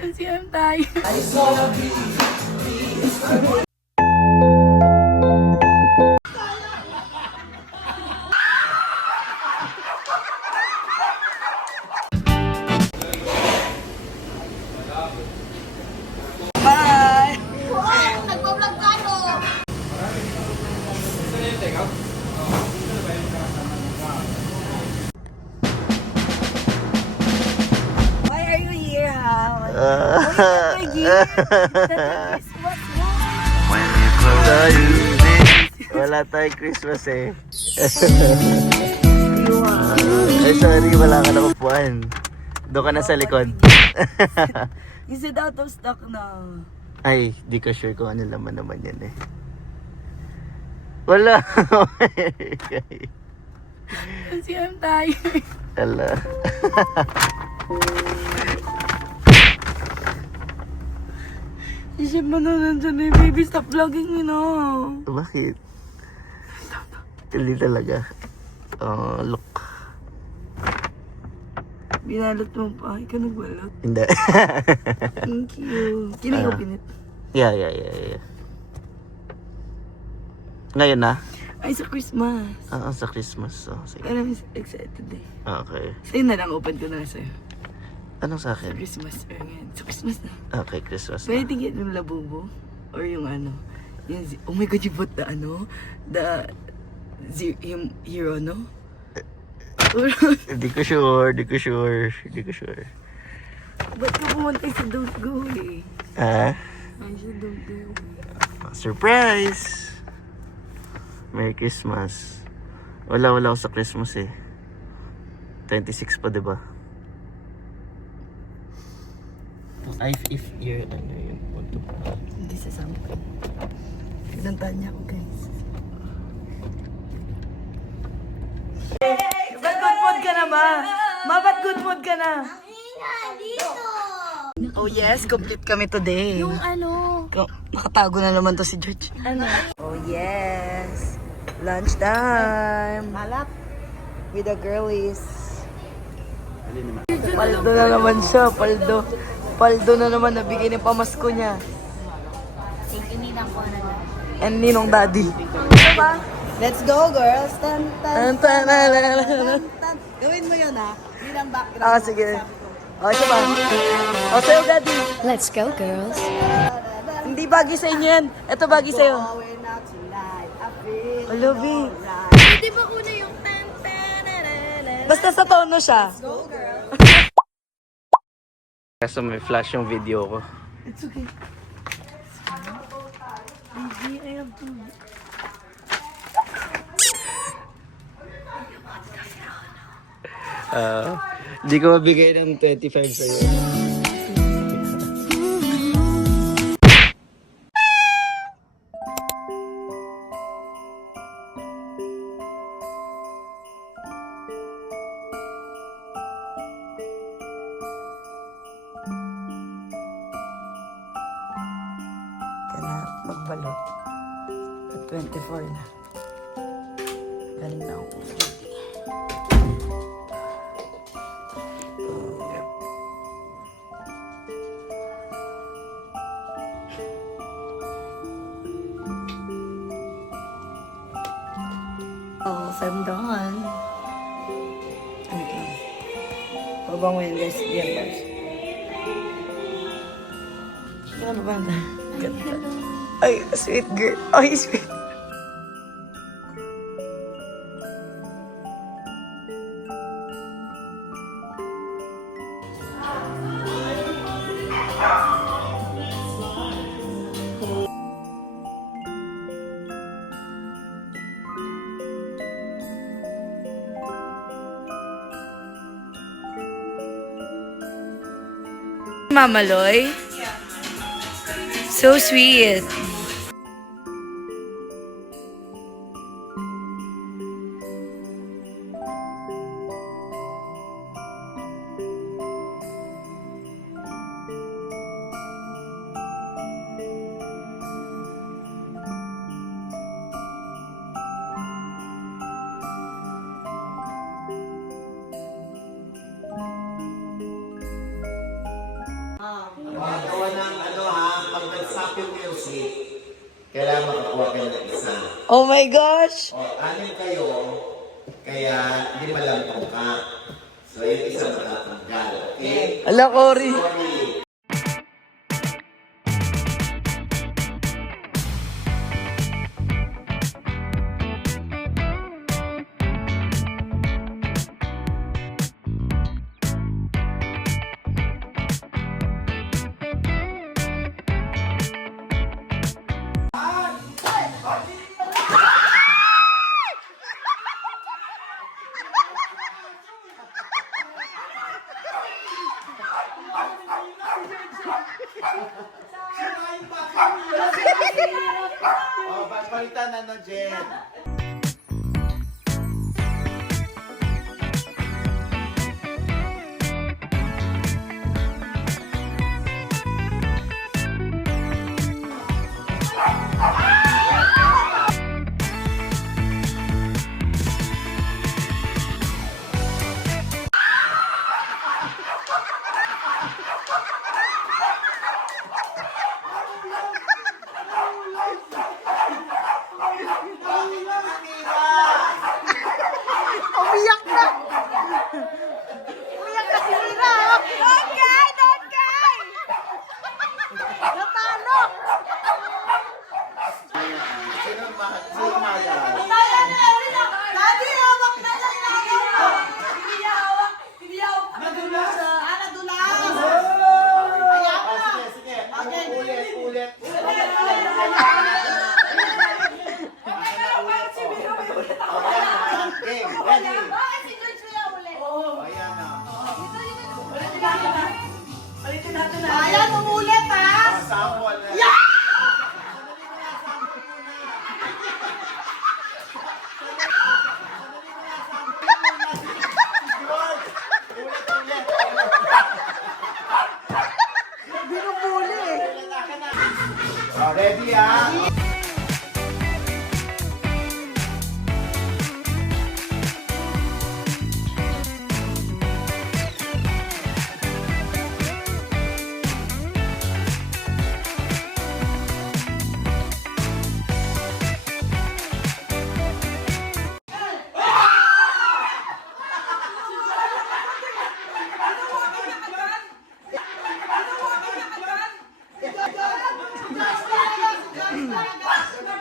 Kasi I'm tired. Bye! Wow! Nagpa-vlog tayo! Why are you here, ha? Oh, you're Christmas. Wala tayong Christmas eh. Ay, sorry, wala ka na upuan. Doon ka na sa likod. You said out of stock na. Ay, di ko sure kung ano laman naman yan eh. Wala. Kasi I'm tired. Wala. Isip mo na nandyan eh, baby. Stop vlogging me na. Bakit? Hindi talaga. Oh, look. Binalot mo pa. Ikaw nagbalot. Hindi. Thank you. Kini-open it. Yeah. Ngayon na? Ay, sa Christmas. Sa Christmas. Oh, sige. Kaya namin excited eh. Okay. Sa'yo na lang, open ko na lang sa'yo. Anong sa Sa akin? Christmas. Ngayon. Sa Christmas na. Okay, Christmas Pwede na. tingin yung labubo. Or yung ano. Yung, oh my God, you bought the ano? Yung hero, no? Hindi ko sure. Ba't ka pumunta sa Don't Go eh? Ah? Ay, sa Don't Go. Surprise! Merry Christmas. Wala ako sa Christmas eh. 26 pa, diba? If you're, ano yun, Hindi sa sample. Pinantahan niya ako, guys. Ba't good mood ka na ba? Ba't good mood ka na? Dito! Oh yes, complete kami today. Yung ano? Nakatago na naman to si George. Ano? Oh yes. Lunch time. Malap. With the girlies. Paldo na naman siya. Paldo na naman nabigay ng pamasko niya. Thank you, Ninang ko na lang. And Ninong Daddy. Let's go, girls! Tan, tan, Tan-tan-la-la-la. tan. Gawin mo yun, ha? Yun ang background. Ah, sige. O, siya ba? O, sa'yo, Daddy. Let's go, girls. Hindi bagay sa inyo yan. Ito bagay sa'yo. Going out tonight, I feel Hello, B. alright. Di ba una yung tan, tan, na, na, na, na. Basta sa tono siya. Go, girl! Kaso may flash yung video ko. It's okay. Baby, I have to. Hindi ko mabigay ng 25 sa'yo. Ka na magbalot. At 24 na. Galing na ako. Oh, so I'm done. Wait lang. Babang mo yun, guys. Yan, guys. Ano ba na? Ganda. Ay, sweet girl. Ay, sweet. Mama Loy? So sweet. kailangan makakuha kayo ng isa. Oh my gosh! O, anim kayo, kaya hindi malambong ka. So, yung isa matatanggal. Okay? Ala, Cory. Sorry. O, palitan na no, Jen. Umiyak na! Umiyak na si Mira! Don't cry! Don't cry! Natalo! Sino magal? Daddy, hawak na sa ilalim! Hindi hawak! Nadulas! Nadulas! O, sige, sige. Ulit, ulit. O, yan na. Game, ready. Bakit si George kaya ulit? O, yan na. Ayan, umulit ha! O, sample na. Ulit, ulit. Binubuli eh. O, ready ah.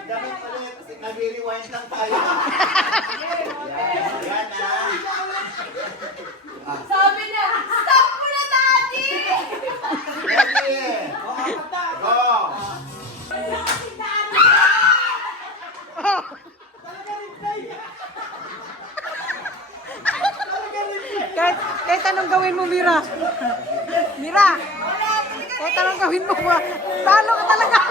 Damit ulit. Nag-rewind lang tayo. Yan, yan ah. Sabi niya, stop mo na, Daddy! Ready. Go. Kahit anong gawin mo, Mira. Mira! Kahit anong gawin mo, talo ka talaga.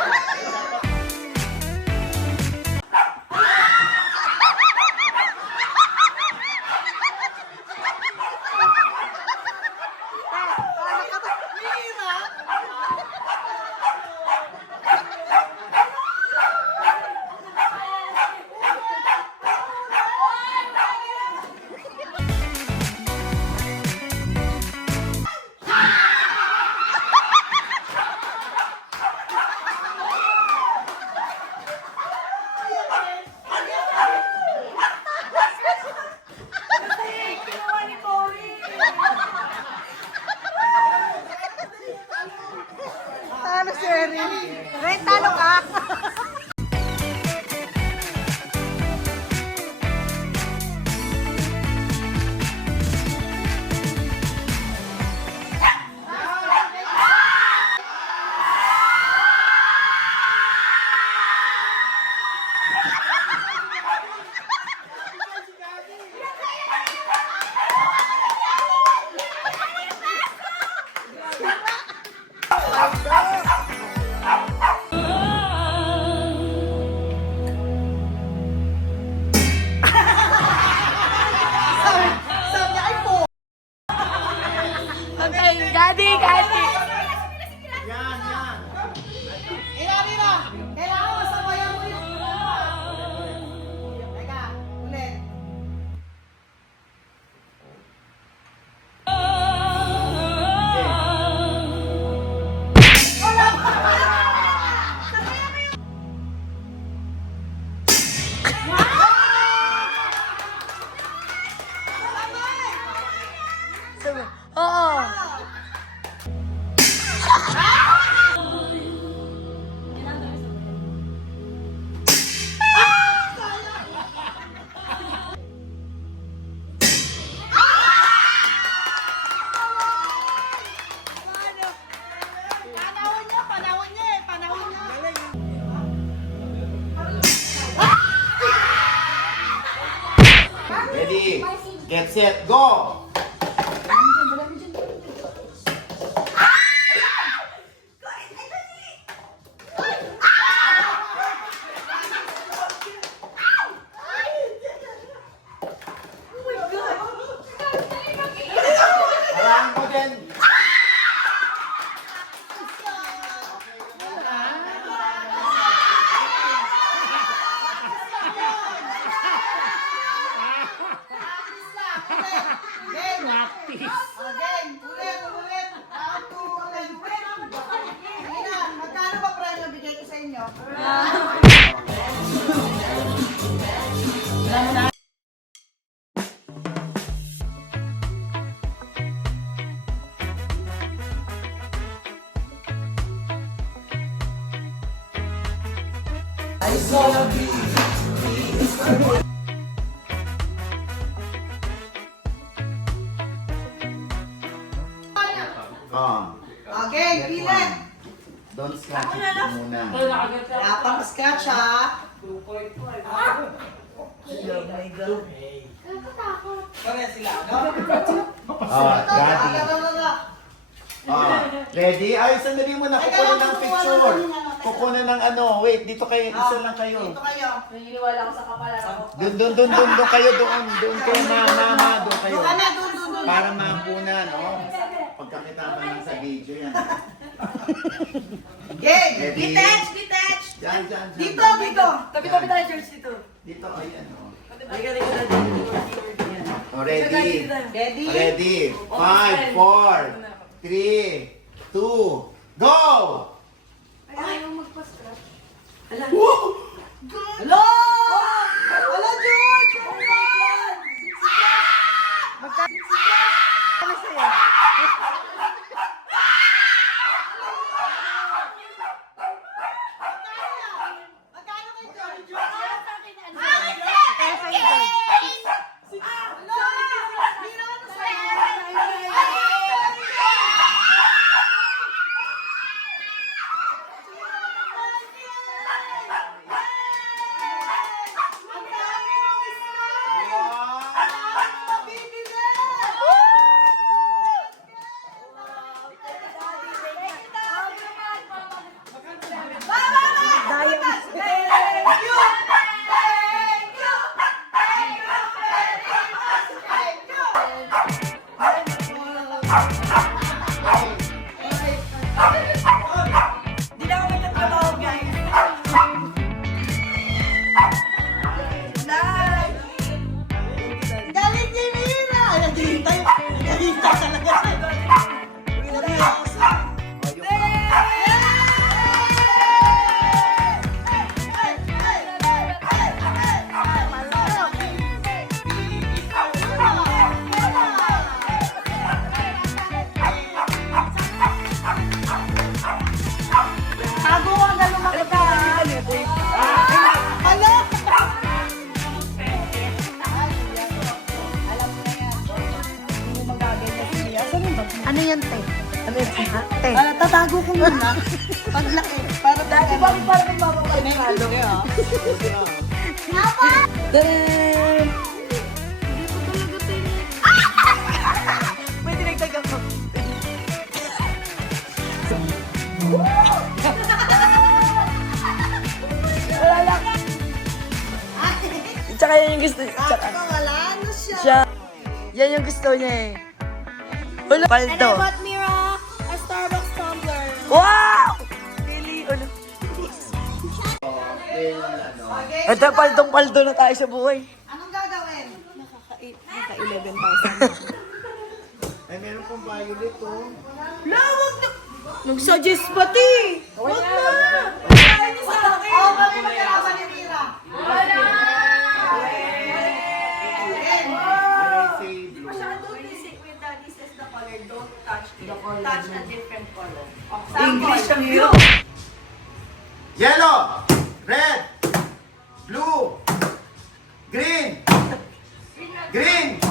Ginawa ni Cory! Talo si Erin. Ray, talo ka. Okay, Daddy, Daddy! Yan, yan. Mira. Kailangan masabayan mo yung... Teka, ulit. Get set, go! Parang ko din. Magkano ba premyo bigay ko sa inyo? Okay, pilit. Don't scratch it muna. Yapang scratch ha. Ready? Ay, sandali mo na. Kukunin ng picture. Kukunin ng ano. Wait, dito kayo. Isa lang kayo. Dito kayo. Naniniwala ko sa kapalan ako. Doon kayo doon. Doon kayo, mama. Doon kayo. Doon ka na, doon. Para mapunan, oh. Pagkakita pa lang sa video yan. Okay, Ready? detach. Dyan. Dito. Tabi-tabi tayo, George, dito. Dito, ayan, oh. Halika dito. Oh, ready? Ready? Ready? 5, 4, 3, 2, go! Ayaw magpa-scratch. Hello! Hello, George! Ano yan? Magkano sa'yo? Magkano kay George? Magkano kay George? Hello! Mira, ano sa'yo? Ang dami mong isa! Galing ni Mira! Naghihintay talaga siya. Tago ko hanggang lumaki ka. Hala! Ano yan, te? Ano yan, te? Tatago ko muna. Paglaki. Para dati ba para may mapapal na yung halo kayo, ha? Tadam! May dinagdag ako. Wala lang. Tsaka yan yung gusto. Tsaka. Wala na siya. Siya. Yan yung gusto niya eh. Wala. Paldo. bought Mira a Starbucks tumbler. Wow! Really? Ano? Ito, paldong-paldo na tayo sa buhay. Anong gagawin? Ay, meron pong violet, oh. Lawag na! Nag-suggest pati. Huwag na! Kaya niyo sa akin! Oo, kami magkalaban ni Mira. When I say blue. Touch a different color. English ang yun. Yellow, red, blue, green, green.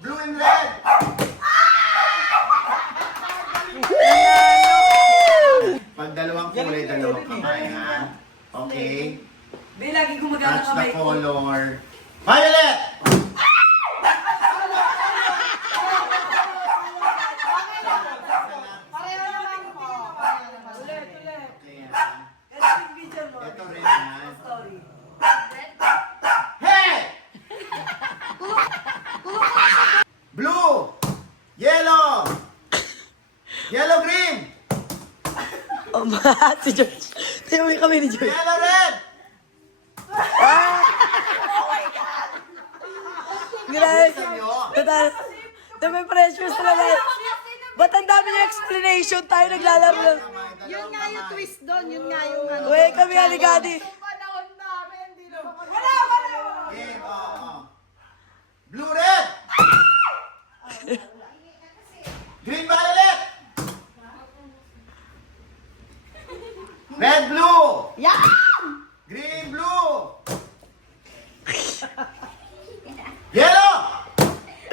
Blue and red. Pag dalawang kulay, dalawang kamay, ha? Okay. Si George. Tayo mo kami ni George. Yellow, red! Grabe. Nyo. May pressures talaga. Ba't ang dami yung explanation tayo naglalaro lang? Yun nga yung twist doon. Yun nga yung ano. Uy, kami aligadi. Game, Blue, red! Green, violet! Red, blue! Yan! Green, blue! Yellow!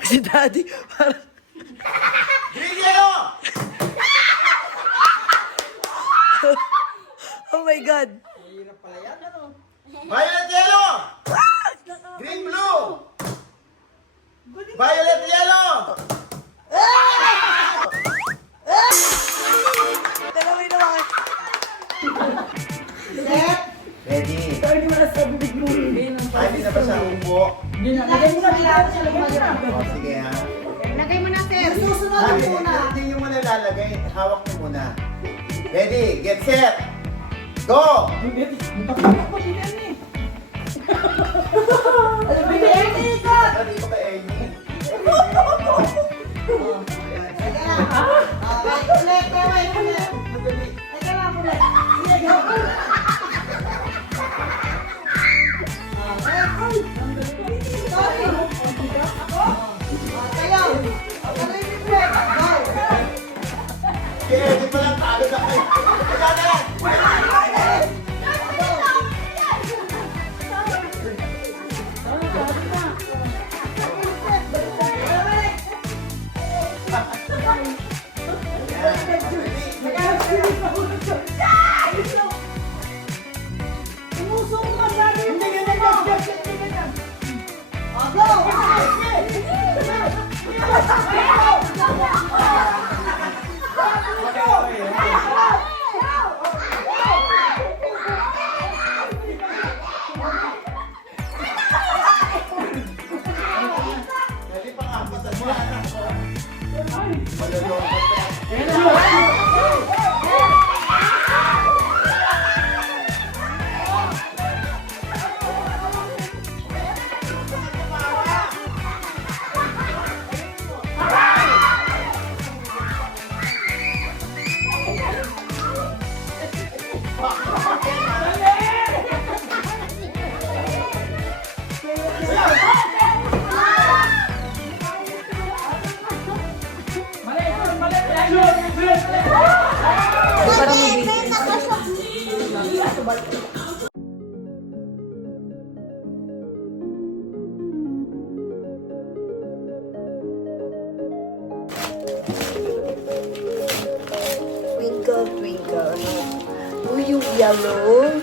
Si Daddy, parang... Green, yellow! Oh my God. Violet, yellow! Green, blue! Violet, yellow! Dalawin na mga... Ready? Sorry mo na sa bibig mo. Ay, di na ba siya upo? Lagay mo na dito sa lumaya. O, sige ha. Lagay mo na, sir. Hindi nyo muna lalagay. Hawak nyo muna. Ready? Get set! Go! Ready ko ba, Ernie? Kaya di pa lang talo na kayo. Kaya na yan! Ready pa nga, pasan mo. Malulungkot na. Twinkle, twinkle. Oh, yung yellow.